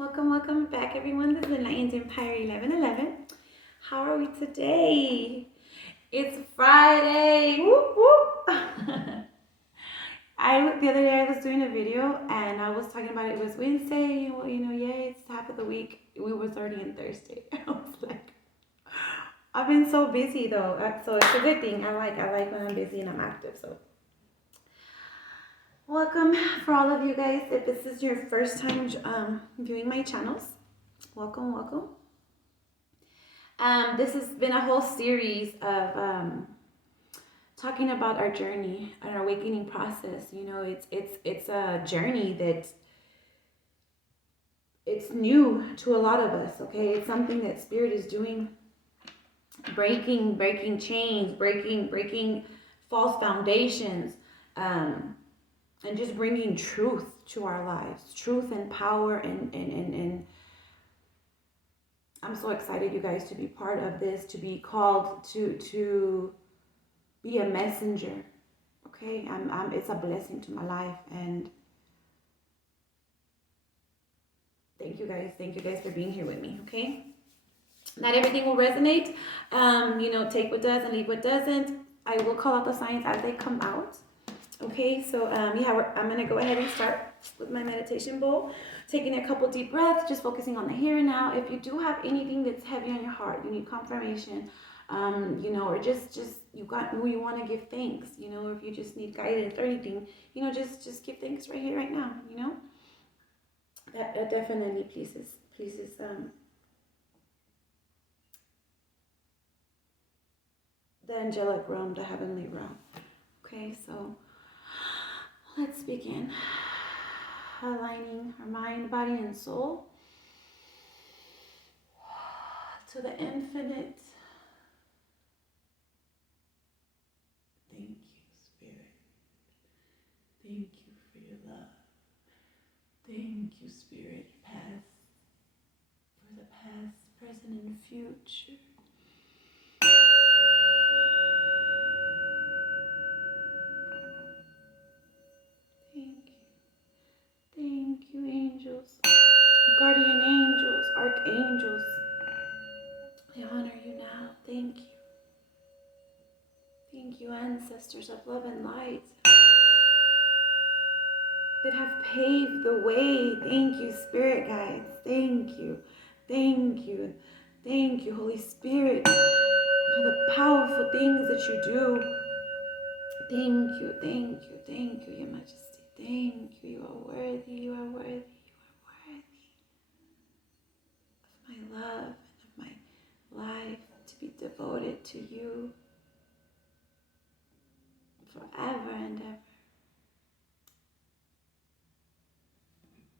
Welcome back, everyone. This is Enlightened Empire 1111. How are we today? It's Friday. Whoop whoop. The other day I was doing a video and I was talking about it was Wednesday. Yay, it's half of the week. We were already in Thursday. I was like, I've been so busy though, so it's a good thing. I like when I'm busy and I'm active. So welcome for all of you guys. If this is your first time viewing my channels, welcome. This has been a whole series of talking about our journey and our awakening process. It's a journey that it's new to a lot of us. Okay, it's something that Spirit is doing, breaking chains, breaking false foundations. And just bringing truth to our lives, truth and power, and I'm so excited, you guys, to be part of this, to be called to be a messenger. Okay, it's a blessing to my life, and thank you guys for being here with me. Okay, not everything will resonate. Take what does and leave what doesn't. I will call out the signs as they come out. Okay, so I'm going to go ahead and start with my meditation bowl, taking a couple deep breaths, just focusing on the here and now. If you do have anything that's heavy on your heart, you need confirmation, or just you want to give thanks, or if you just need guidance or anything, just give thanks right here, right now, that definitely pleases the angelic realm, the heavenly realm. Okay, so let's begin. Aligning our mind, body, and soul to the infinite. Thank you, Spirit. Thank you for your love. Thank you, Spirit, for the past, present, and future. Thank you, angels, guardian angels, archangels. I honor you now. Thank you. Thank you, ancestors of love and light that have paved the way. Thank you, Spirit guides. Thank you, Holy Spirit, for the powerful things that you do. Thank you, Your Majesty. Thank you. You are worthy. You are worthy. Of my love and of my life to be devoted to you forever and ever.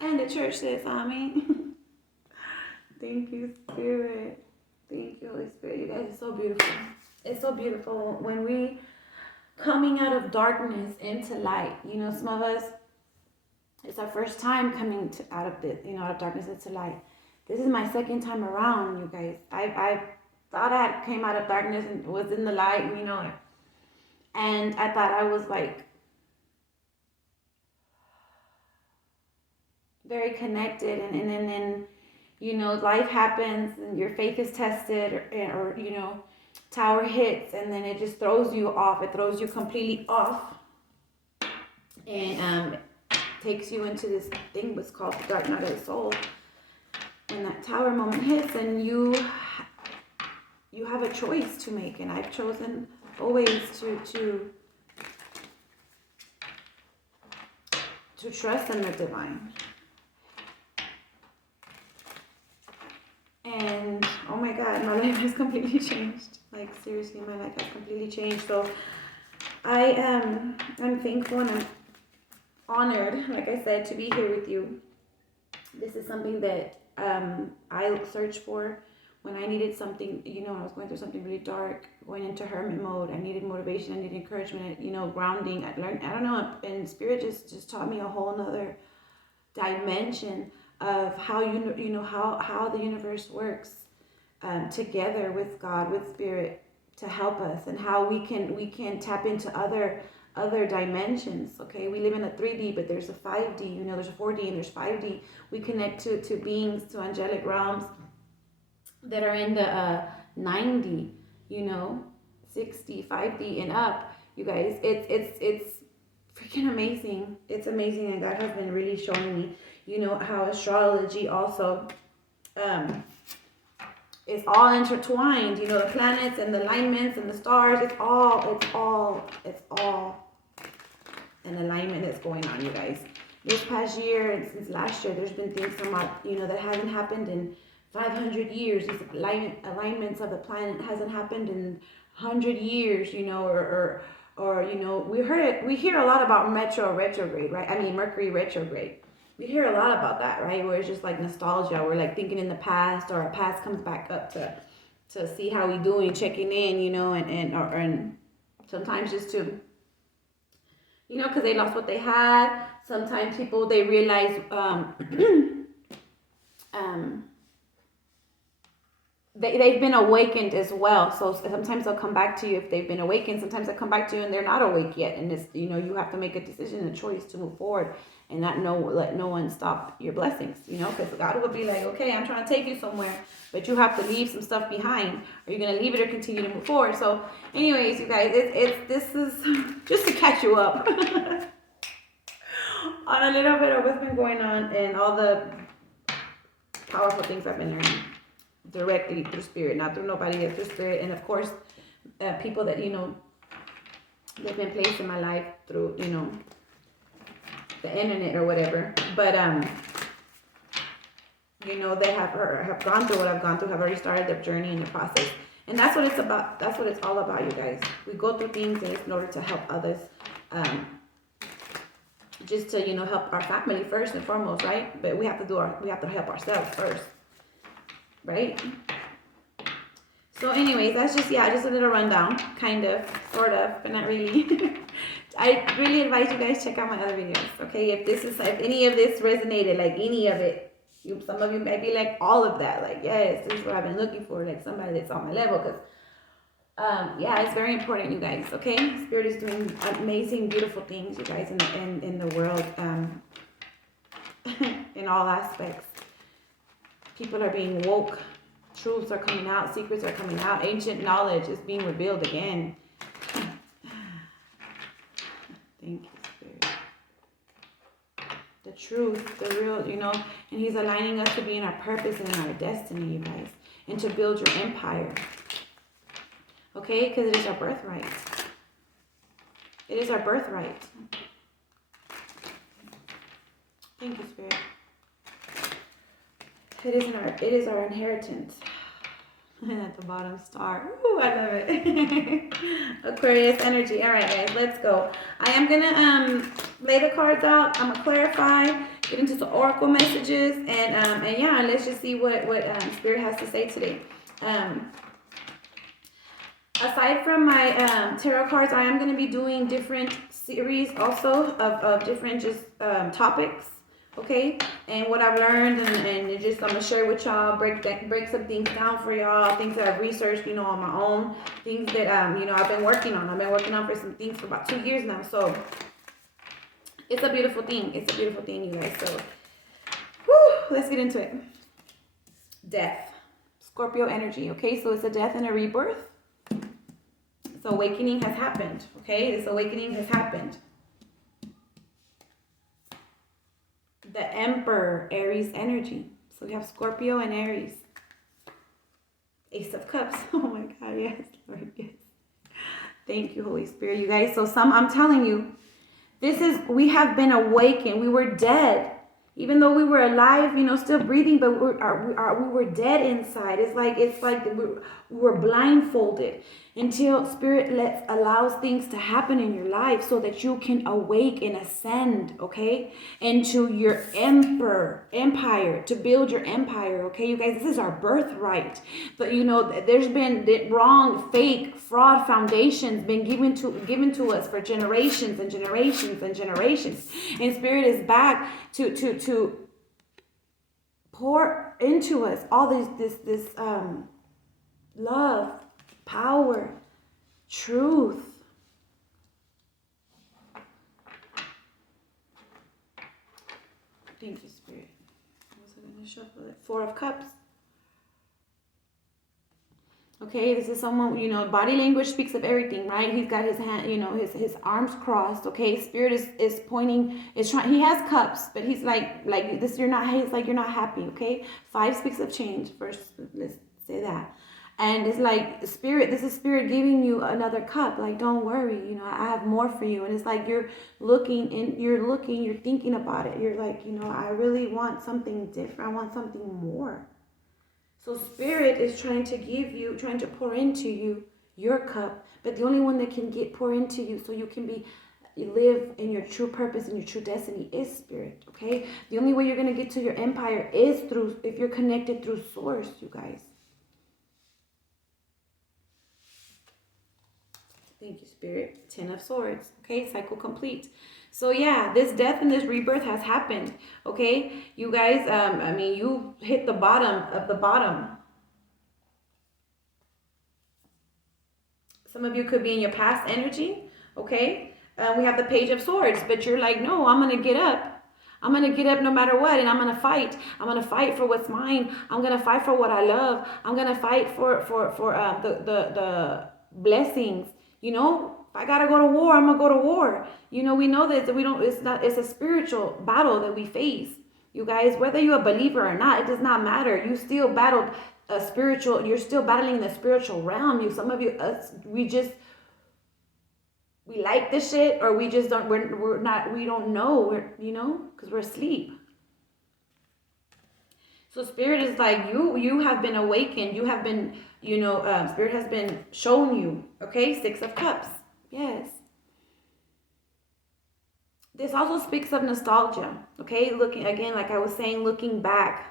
And the church says, Amen. Thank you, Spirit. Thank you, Holy Spirit. You guys are so beautiful. It's so beautiful when we coming out of darkness into light. Some of us, it's our first time coming out of darkness into light. This is my second time around, you guys. I thought I came out of darkness and was in the light, and I thought I was like very connected, and then life happens and your faith is tested, or tower hits, and then it just throws you off. It throws you completely off, and takes you into this thing what's called the dark night of the soul. When that tower moment hits, and you have a choice to make, and I've chosen always to trust in the divine. And oh my God, my life has completely changed. Like seriously, my life has completely changed. So I'm thankful and I'm honored, like I said, to be here with you. This is something that I searched for when I needed something. I was going through something really dark, going into hermit mode. I needed motivation. I needed encouragement. Grounding. I learned. I don't know. And Spirit just taught me a whole nother dimension of how how the universe works together with God, with Spirit, to help us, and how we can tap into other other dimensions, okay? We live in a 3D, but there's a 5D, you know, there's a 4D and there's 5D. We connect to beings, to angelic realms that are in the 9D, you know, 6D, 5D and up. You guys, it's freaking amazing. It's amazing, and God has been really showing me, you know, how astrology also is all intertwined. You know, the planets and the alignments and the stars. It's all an alignment that's going on, you guys. This past year and since last year, there's been things somewhat, you know, that haven't happened in 500 years. These alignments of the planet hasn't happened in 100 years, you know, or you know, we hear a lot about retrograde, right? I mean, Mercury retrograde. We hear a lot about that, right? Where it's just like nostalgia. We're like thinking in the past, or our past comes back up to see how we doing, checking in, you know, and sometimes just to, you know, because they lost what they had. Sometimes people, they realize they've been awakened as well. So sometimes they'll come back to you if they've been awakened. Sometimes they'll come back to you and they're not awake yet. And it's, you know, you have to make a decision, a choice to move forward and not let no one stop your blessings, you know, because God will be like, okay, I'm trying to take you somewhere, but you have to leave some stuff behind. Are you going to leave it or continue to move forward? So anyways, you guys, this is just to catch you up on a little bit of what's been going on and all the powerful things I've been learning directly through spirit, not through nobody else, through spirit. And of course, people that, you know, they've been placed in my life through, you know, the internet or whatever. But you know, they have gone through what I've gone through, have already started their journey and their process. And that's what it's about. That's what it's all about, you guys. We go through things in order to help others. Just to, you know, help our family first and foremost, right? But we have to help ourselves first. Right? So anyways, that's just a little rundown, kind of, sort of, but not really. I really advise you guys check out my other videos, okay? If any of this resonated, like any of it, some of you might be like, all of that, like, yes, this is what I've been looking for, like somebody that's on my level, because, yeah, it's very important, you guys, okay? Spirit is doing amazing, beautiful things, you guys, in the world, in all aspects. People are being woke. Truths are coming out. Secrets are coming out. Ancient knowledge is being revealed again. Thank you, Spirit. The truth, the real, you know, and He's aligning us to be in our purpose and in our destiny, you guys, and to build your empire. Okay? Because it is our birthright. It is our birthright. Thank you, Spirit. It is our inheritance. At the bottom, star. Ooh, I love it. Aquarius energy. All right, guys, let's go. I am gonna lay the cards out. I'm gonna clarify, get into some oracle messages, and yeah, let's just see what Spirit has to say today. Aside from my tarot cards, I am gonna be doing different series also of different just topics. Okay, and what I've learned, and just I'm gonna share with y'all, break some things down for y'all, things that I've researched, you know, on my own, things that you know, I've been working on. I've been working on for some things for about 2 years now. So it's a beautiful thing. It's a beautiful thing, you guys. So let's get into it. Death, Scorpio energy. Okay, so it's a death and a rebirth. So awakening has happened. Okay, this awakening has happened. The Emperor, Aries energy. So we have Scorpio and Aries. Ace of Cups. Oh my God, yes, Lord, yes. Thank you, Holy Spirit, you guys. So I'm telling you, we have been awakened. We were dead. Even though we were alive, you know, still breathing, but we were dead inside. It's like we were blindfolded until Spirit allows things to happen in your life so that you can awake and ascend, okay, into your empire, to build your empire, okay, you guys. This is our birthright. But you know, there's been wrong, fake, fraud foundations been given to us for generations and generations and generations, and Spirit is back to pour into us all this love, power, truth, Thank you, Spirit. I was going to shuffle it. Four of Cups. Okay, this is someone, you know, body language speaks of everything, right? He's got his hand, you know, his arms crossed. Okay, Spirit is pointing, is trying. He has cups, but he's like this. You're not. He's like, you're not happy. Okay, 5 speaks of change. First, let's say that. And it's like Spirit, this is Spirit giving you another cup. Like, don't worry, you know, I have more for you. And it's like you're looking and you're thinking about it. You're like, you know, I really want something different. I want something more. So Spirit is trying to give you, trying to pour into you your cup. But the only one that can pour into you so you can live in your true purpose and your true destiny is Spirit, okay? The only way you're going to get to your empire is if you're connected through Source, you guys. Thank you, Spirit. 10 of Swords. Okay, cycle complete. So yeah, this death and this rebirth has happened. Okay, you guys, I mean, you hit the bottom of the bottom. Some of you could be in your past energy. Okay, we have the Page of Swords, but you're like, no, I'm going to get up. I'm going to get up no matter what, and I'm going to fight. I'm going to fight for what's mine. I'm going to fight for what I love. I'm going to fight for the blessings. You know, if I gotta go to war, I'm gonna go to war. You know, we know that it's a spiritual battle that we face. You guys, whether you're a believer or not, it does not matter. You still battled you're still battling the spiritual realm. Some of you, we like this shit, or we just don't, we don't know, you know, because we're asleep. So Spirit is like, you have been awakened. You have been, you know, Spirit has been shown you. Okay, 6 of Cups. Yes. This also speaks of nostalgia. Okay, looking again, like I was saying, looking back.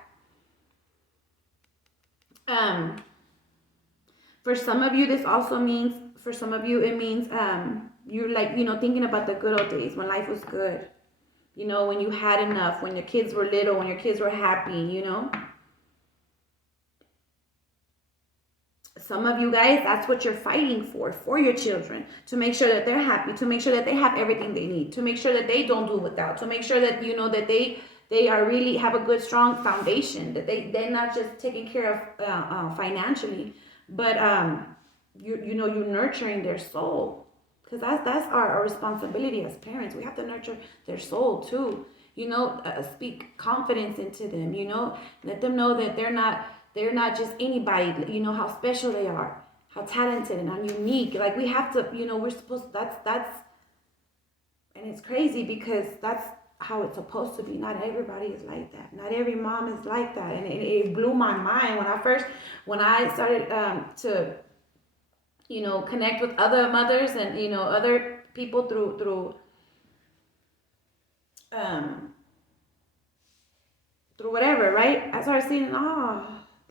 For some of you, this also means, for some of you, it means you're like, you know, thinking about the good old days when life was good. You know, when you had enough, when your kids were little, when your kids were happy, you know. Some of you guys, that's what you're fighting for your children, to make sure that they're happy, to make sure that they have everything they need, to make sure that they don't do without, to make sure that, you know, that they are really have a good, strong foundation, that they're not just taken care of financially, but you know, you're nurturing their soul. Because that's our responsibility as parents. We have to nurture their soul too. You know, speak confidence into them. You know, let them know that they're not just anybody. You know, how special they are, how talented and how unique. Like, we have to, you know, we're supposed to, that's and it's crazy because that's how it's supposed to be. Not everybody is like that. Not every mom is like that. And it blew my mind when I started to, you know, connect with other mothers and, you know, other people through whatever, right? I started seeing,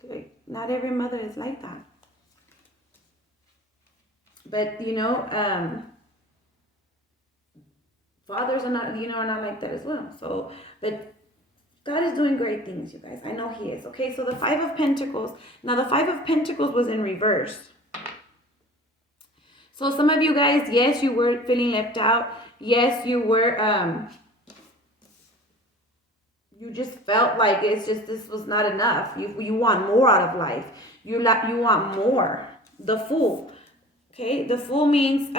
like, not every mother is like that. But, you know, fathers are not, you know, are not like that as well. So, but God is doing great things, you guys. I know He is. Okay, so the 5 of Pentacles. Now, the 5 of Pentacles was in reverse. So some of you guys, yes, you were feeling left out. Yes, you were, you just felt like this was not enough. You want more out of life. You want more. The Fool. Okay, the Fool means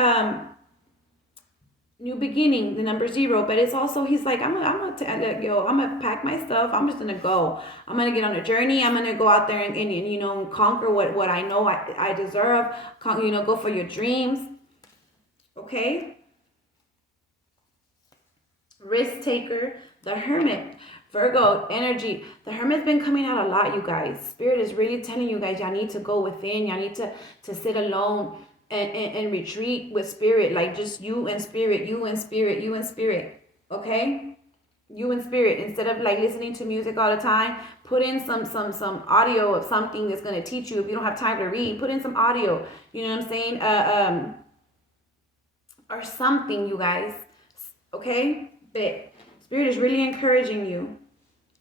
new beginning, the number 0. But it's also, he's like, I'm gonna pack my stuff. I'm just gonna go. I'm gonna get on a journey. I'm gonna go out there and you know, conquer what I know I deserve. You know, go for your dreams. Okay. Risk taker, the Hermit. Virgo energy. The Hermit's been coming out a lot, you guys. Spirit is really telling you guys, y'all need to go within. Y'all need to sit alone and retreat with Spirit. Like, just you and Spirit, you and Spirit, you and Spirit. Okay? You and Spirit. Instead of like listening to music all the time, put in some audio of something that's going to teach you. If you don't have time to read, put in some audio. You know what I'm saying? Or something, you guys. Okay? But Spirit is really encouraging you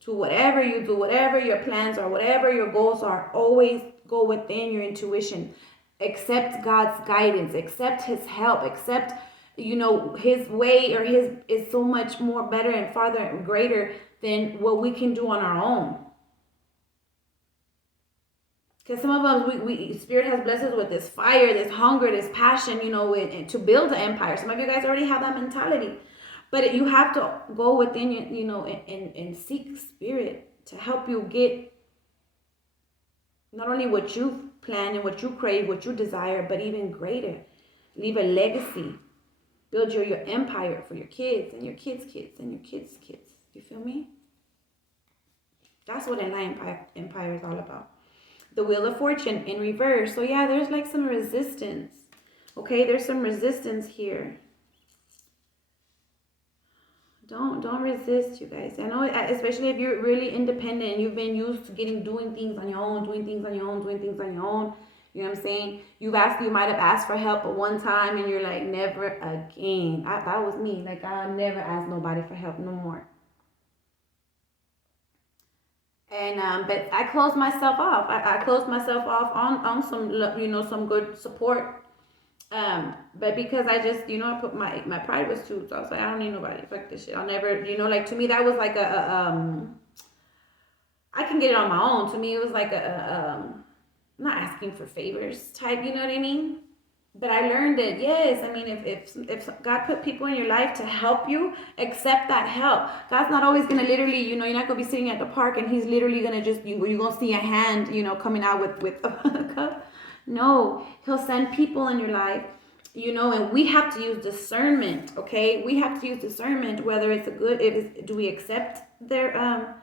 to, whatever you do, whatever your plans are, whatever your goals are, always go within your intuition. Accept God's guidance. Accept His help. Accept, you know, His way, or His is so much more better and farther and greater than what we can do on our own. Because some of us, we Spirit has blessed us with this fire, this hunger, this passion, you know, to build an empire. Some of you guys already have that mentality. But you have to go within, you know, and seek Spirit to help you get not only what you plan and what you crave, what you desire, but even greater. Leave a legacy. Build your empire for your kids and your kids' kids and your kids' kids. You feel me? That's what an empire is all about. The Wheel of Fortune in reverse. So yeah, there's like some resistance. Okay, there's some resistance here. Don't resist, you guys. I know, especially if you're really independent and you've been used to doing things on your own, doing things on your own. You know what I'm saying? You might have asked for help at one time and you're like, never again. That was me. Like, I'll never ask nobody for help no more. And but I closed myself off. I closed myself off on some, you know, some good support. But because I just, you know, I put my pride was too, so I was like, I don't need nobody. Fuck this shit. I'll never, you know, like to me that was like I can get it on my own. To me it was like not asking for favors type, you know what I mean? But I learned that, yes, I mean, if God put people in your life to help you, accept that help. God's not always going to literally, you know, you're not going to be sitting at the park and he's literally going to just, you're going to see a hand, you know, coming out with a cup. No, he'll send people in your life, you know, and we have to use discernment, okay? We have to use discernment, whether it's do we accept their,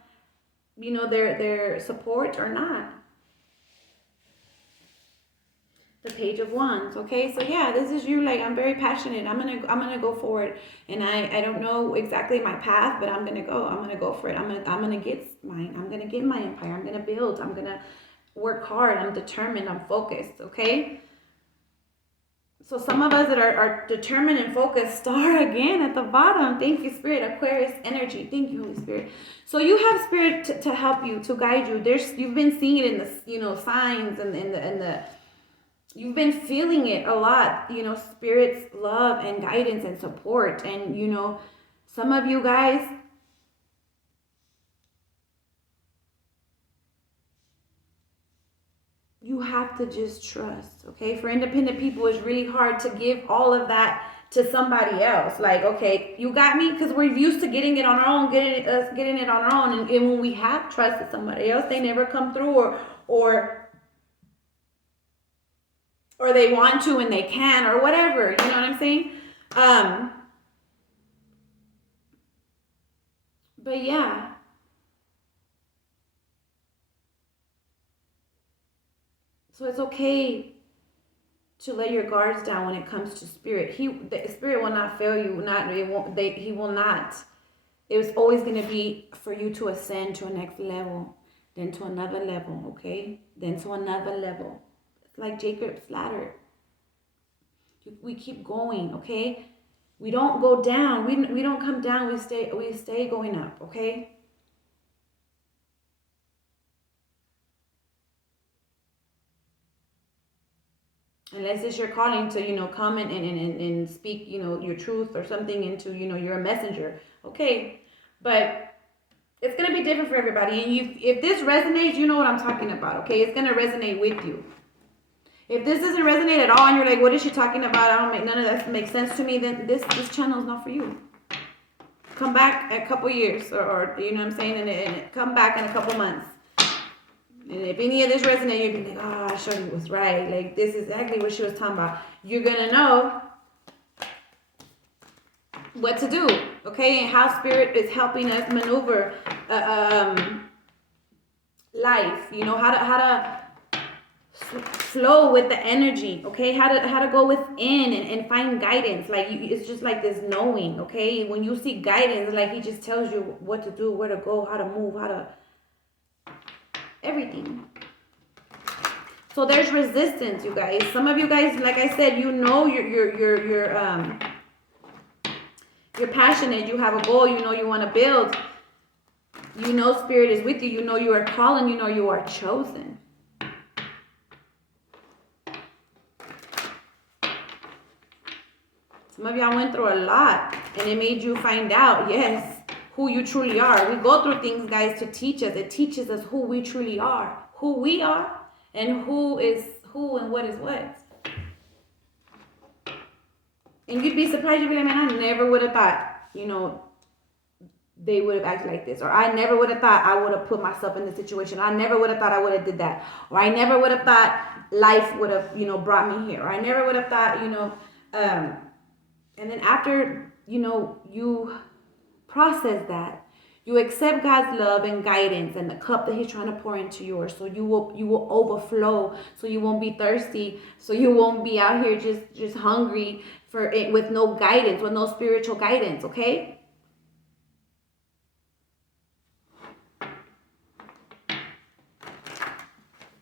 you know, their support or not. The Page of Wands. Okay, so yeah, this is you. Like, I'm very passionate. I'm gonna go forward, and I don't know exactly my path, but I'm gonna go for it. I'm gonna get mine. I'm gonna get my empire. I'm gonna build. I'm gonna work hard. I'm determined. I'm focused. Okay. So some of us that are determined and focused, star again at the bottom. Thank you, Spirit. Aquarius energy. Thank you, Holy Spirit. So you have Spirit to help you, to guide you. You've been seeing it in the, you know, signs and in the you've been feeling it a lot, you know, Spirit's love and guidance and support. And, you know, some of you guys, you have to just trust, okay? For independent people, it's really hard to give all of that to somebody else. Like, okay, you got me? Because we're used to getting it on our own, getting it on our own. And when we have trusted somebody else, they never come through or they want to and they can, or whatever, you know what I'm saying? But yeah. So it's okay to let your guards down when it comes to Spirit. The Spirit will not fail you. He will not. It's always going to be for you to ascend to a next level, then to another level, okay? Then to another level. Like Jacob's ladder. We keep going, okay? We don't go down. We don't come down. We stay going up, okay? Unless it's your calling to, you know, come and speak, you know, your truth or something into, you know, you're a messenger, okay? But it's going to be different for everybody. And if this resonates, you know what I'm talking about, okay? It's going to resonate with you. If this doesn't resonate at all and you're like, what is she talking about? None of that makes sense to me, then this channel is not for you. Come back a couple years or you know what I'm saying? And come back in a couple months. And if any of this resonates, you'll be like, oh, Shorty was right. Like, this is exactly what she was talking about. You're going to know what to do, okay? And how Spirit is helping us maneuver life. You know, how to flow with the energy, okay? How to go within and find guidance. Like, it's just like this knowing, okay? When you seek guidance, like, he just tells you what to do, where to go, how to move, how to everything. So there's resistance, you guys. Some of you guys, like I said, you know, you're passionate. You have a goal. You know you want to build. You know Spirit is with you. You know you are called. You know you are chosen. Some of y'all went through a lot, and it made you find out, yes, who you truly are. We go through things, guys, to teach us. It teaches us who we truly are, who we are, and who is who and what is what. And you'd be surprised. You'd be like, man, I never would have thought, you know, they would have acted like this. Or I never would have thought I would have put myself in this situation. I never would have thought I would have did that. Or I never would have thought life would have, you know, brought me here. Or I never would have thought, you know, and then after, you know, you process that, you accept God's love and guidance and the cup that He's trying to pour into yours, so you will overflow, so you won't be thirsty, so you won't be out here just hungry for it with no guidance, with no spiritual guidance. Okay.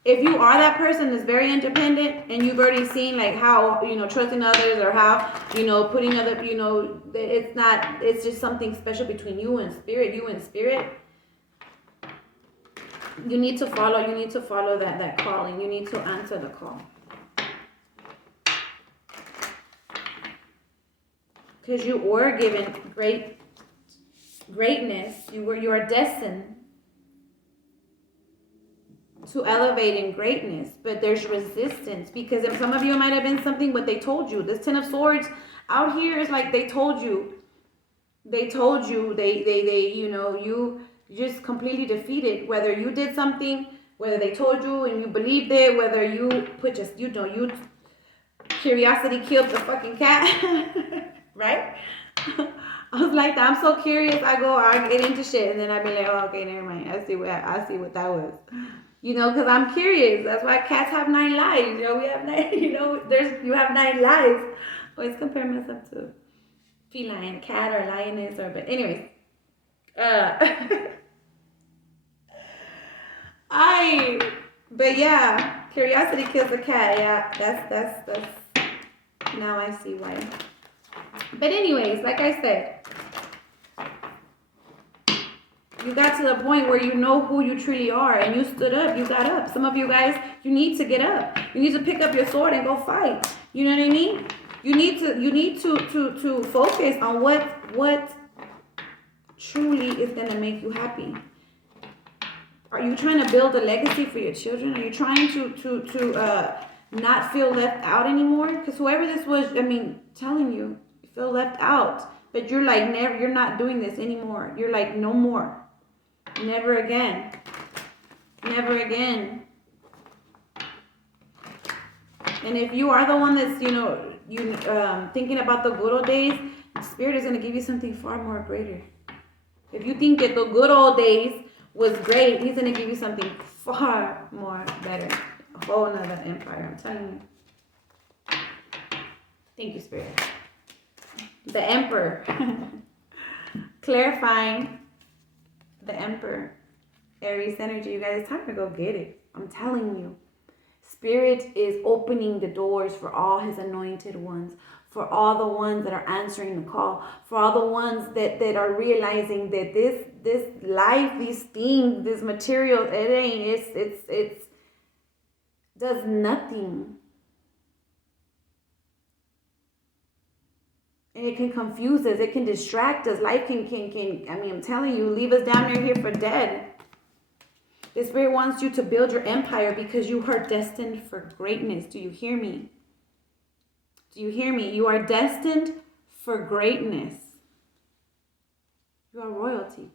If you are that person that's very independent and you've already seen like how, you know, trusting others or how, you know, putting other, you know, it's just something special between you and spirit, you need to follow that calling. You need to answer the call. Because you were given greatness. You are destined to elevate in greatness, but there's resistance because some of you, it might have been something what they told you. This Ten of Swords out here is like they told you, they you know, you just completely defeated. Whether you did something, whether they told you and you believed it, whether you put just, you know, you curiosity killed the fucking cat. Right? I was like, I'm so curious. I get into shit, and then I be like, oh, okay, never mind. I see what that was. You know, because I'm curious. That's why cats have 9 lives. You know, we have 9. You know, you have 9 lives. I always compare myself to feline, cat, or lioness, or but anyways. But yeah, curiosity kills the cat. Yeah, that's. Now I see why. But anyways, like I said, you got to the point where you know who you truly are, and you stood up. You got up. Some of you guys, you need to get up. You need to pick up your sword and go fight. You know what I mean? You need to focus on what truly is gonna make you happy. Are you trying to build a legacy for your children? Are you trying to not feel left out anymore? Because whoever this was, I mean, telling you feel left out, but you're like, never, you're not doing this anymore. You're like, no more. Never again. Never again. And if you are the one that's, you know, thinking about the good old days, the Spirit is going to give you something far more greater. If you think that the good old days was great, He's going to give you something far more better. A whole nother empire, I'm telling you. Thank you, Spirit. The Emperor. Clarifying the Emperor. Aries energy. You guys, it's time to go get it. I'm telling you. Spirit is opening the doors for all His anointed ones. For all the ones that are answering the call. For all the ones that are realizing that this life, these things, this material, it's does nothing. And it can confuse us. It can distract us. Life can I mean, I'm telling you, leave us down here for dead. The Spirit wants you to build your empire because you are destined for greatness. Do you hear me? Do you hear me? You are destined for greatness. You are royalty.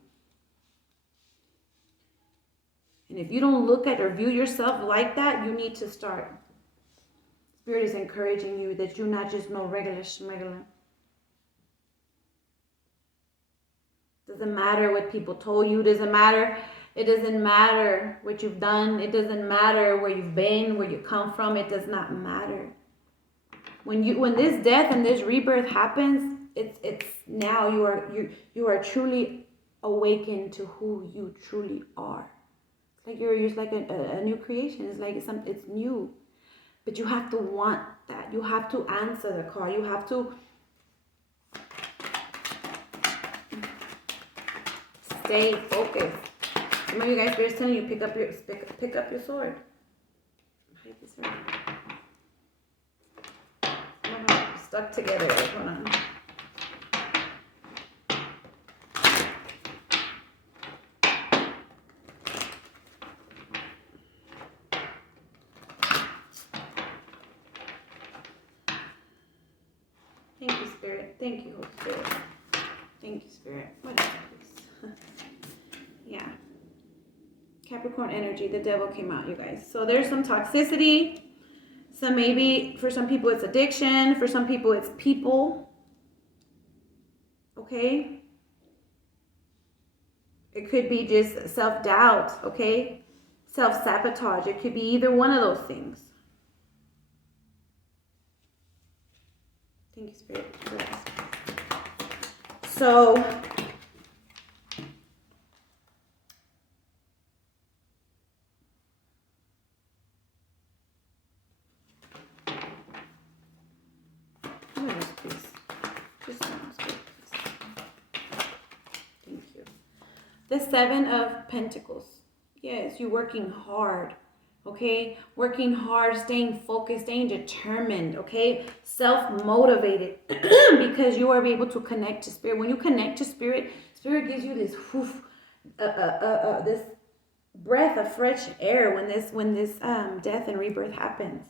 And if you don't look at or view yourself like that, you need to start. Spirit is encouraging you that you're not just no regular schmegular. Doesn't matter what people told you. Doesn't matter. It doesn't matter what you've done. It doesn't matter where you've been, where you come from. It does not matter. When this death and this rebirth happens, it's now you are truly awakened to who you truly are. It's like you're just like a new creation. It's like it's new, but you have to want that. You have to answer the call. You have to stay focused. Some of you guys, Spirit's telling you pick up your sword. Hide this sword. Stuck together. Hold on. Thank you, Holy Spirit. Thank you, Spirit. What else, please? Yeah. Capricorn energy. The devil came out, you guys. So there's some toxicity. So maybe for some people it's addiction. For some people it's people. Okay? It could be just self-doubt. Okay? Self-sabotage. It could be either one of those things. Thank you, Spirit. Yes. So what else, please? Just one else, please. Thank you. The Seven of Pentacles. Yes, you're working hard. Okay, working hard, staying focused, staying determined, okay, self-motivated because you are able to connect to spirit. When you connect to spirit, spirit gives you this this breath of fresh air when this death and rebirth happens.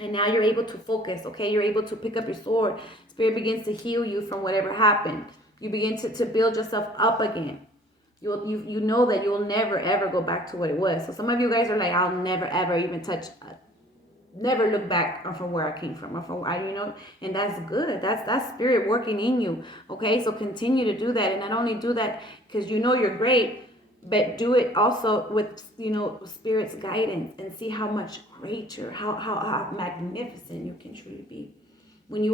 And now you're able to focus, okay? You're able to pick up your sword. Spirit begins to heal you from whatever happened. You begin to build yourself up again. You know that you'll never ever go back to what it was. So some of you guys are like, I'll never ever even touch, never look back from where I came from, or from where and that's good. That's spirit working in you. Okay, so continue to do that, and not only do that because you're great, but do it also with spirit's guidance, and see how much greater, how magnificent you can truly be when you